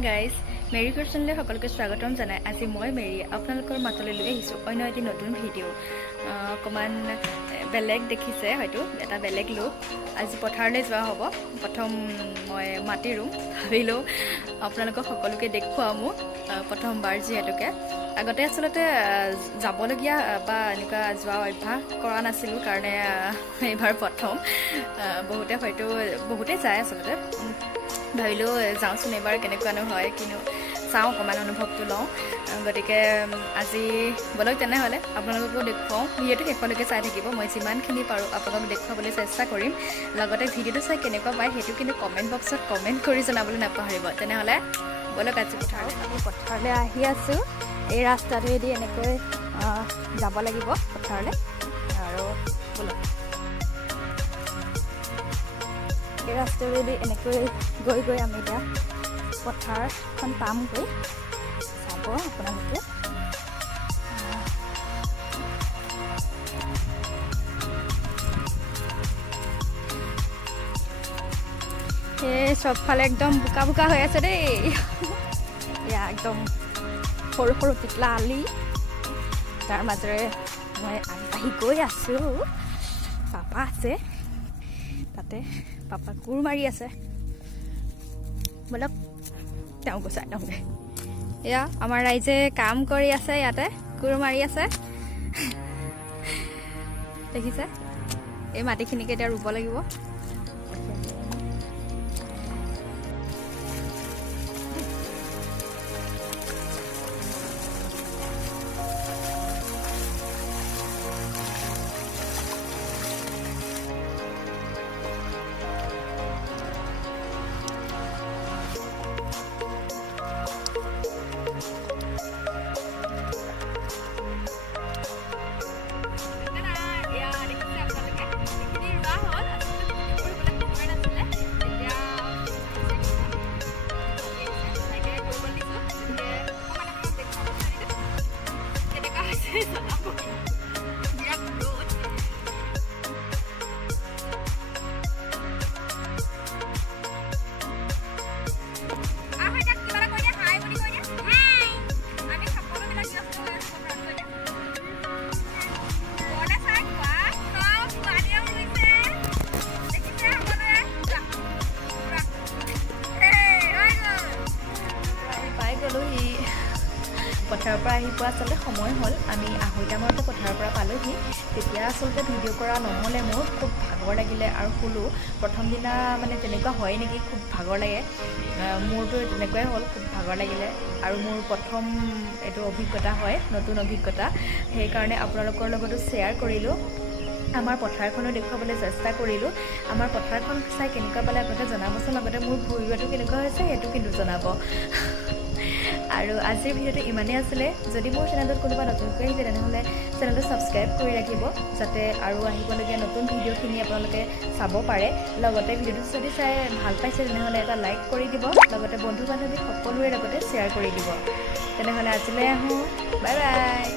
hi guys Marie ক্ৰেশ্যনলৈ সকলোকে স্বাগতম জনাই আজি মই মেৰী আপোনালোকৰ মাতলৈ লৈ আহিছোঁ অন্য এটি নতুন ভিডিঅ' অকণমান বেলেগ দেখিছে হয়তো এটা বেলেগ লুক আজি পথাৰলৈ যোৱা হ'ব প্ৰথম মই মাটি ৰুম ভাবিলোঁ আপোনালোকক সকলোকে দেখুৱাম মোক প্ৰথমবাৰ যিহেতুকে আগতে আচলতে যাবলগীয়া বা এনেকুৱা যোৱা অভ্যাস কৰা নাছিলোঁ কাৰণে এইবাৰ প্ৰথম বহুতে যায় আচলতে ভাবিলোঁ যাওঁচোন এবাৰ কেনেকুৱানো হয় কিন্তু চাওঁ অকণমান অনুভৱটো লওঁ গতিকে আজি বলক তেনেহ'লে আপোনালোককো দেখুৱাওঁ ভিডিঅ'টো শেষলৈকে চাই থাকিব মই যিমানখিনি পাৰোঁ আপোনালোকক দেখুৱাবলৈ চেষ্টা কৰিম লগতে ভিডিঅ'টো চাই কেনেকুৱা পায় সেইটো কিন্তু কমেণ্ট বক্সত কমেণ্ট কৰি জনাবলৈ নাপাহৰিব তেনেহ'লে বলক আজি আমি পথাৰলৈ আহি আছোঁ এই ৰাস্তাটোৱেদি এনেকৈ যাব লাগিব পথাৰলৈ আৰু বলক এই ৰাস্তাটোৱেদি এনেকৈ গৈ আমি এতিয়া পথাৰখন পামগৈ চাব আপোনালোকে সেই চবফালে একদম বোকা বোকা হৈ আছে দেই এয়া একদম সৰু সৰু টিকলা আলি তাৰ মাজেৰে মই আগবাঢ়ি গৈ আছোঁ পাপা আছে তাতে পাপা কোৰ মাৰি আছে বলক তেওঁ গুচাই নহ'লে এয়া আমাৰ ৰাইজে কাম কৰি আছে ইয়াতে কোৰ মাৰি আছে দেখিছে এই মাটিখিনিকে এতিয়া ৰুব লাগিব পথাৰৰ পৰা আহি পোৱা আচলতে সময় হ'ল আমি 2:30 পথাৰৰ পৰা পালোহি তেতিয়া আচলতে ভিডিঅ' কৰা নহ'লে মোৰ খুব ভাগৰ লাগিলে আৰু শুলোঁ প্ৰথম দিনা মানে তেনেকুৱা হয় নেকি খুব ভাগৰ লাগে মোৰতো তেনেকুৱাই হ'ল খুব ভাগৰ লাগিলে আৰু মোৰ প্ৰথম এইটো অভিজ্ঞতা হয় নতুন অভিজ্ঞতা সেইকাৰণে আপোনালোকৰ লগতো শ্বেয়াৰ কৰিলোঁ আমাৰ পথাৰখনো দেখুৱাবলৈ চেষ্টা কৰিলোঁ আমাৰ পথাৰখন চাই কেনেকুৱা পালে আপোনালোকে জনাবচোন লগতে মোৰ ভূই ৰোৱাটো কেনেকুৱা হৈছে সেইটো কিন্তু জনাব আৰু আজিৰ ভিডিঅ'টো ইমানেই আছিলে যদি মোৰ চেনেলটোত কোনোবা নতুনকৈ আহিছে তেনেহ'লে চেনেলটো ছাবস্ক্ৰাইব কৰি ৰাখিব যাতে আৰু আহিবলগীয়া নতুন ভিডিঅ'খিনি আপোনালোকে চাব পাৰে লগতে ভিডিঅ'টো যদি চাই ভাল পাইছে তেনেহ'লে এটা লাইক কৰি দিব লগতে বন্ধু বান্ধৱী সকলোৰে লগতে শ্বেয়াৰ কৰি দিব তেনেহ'লে আজিলৈ আহোঁ বাই বাই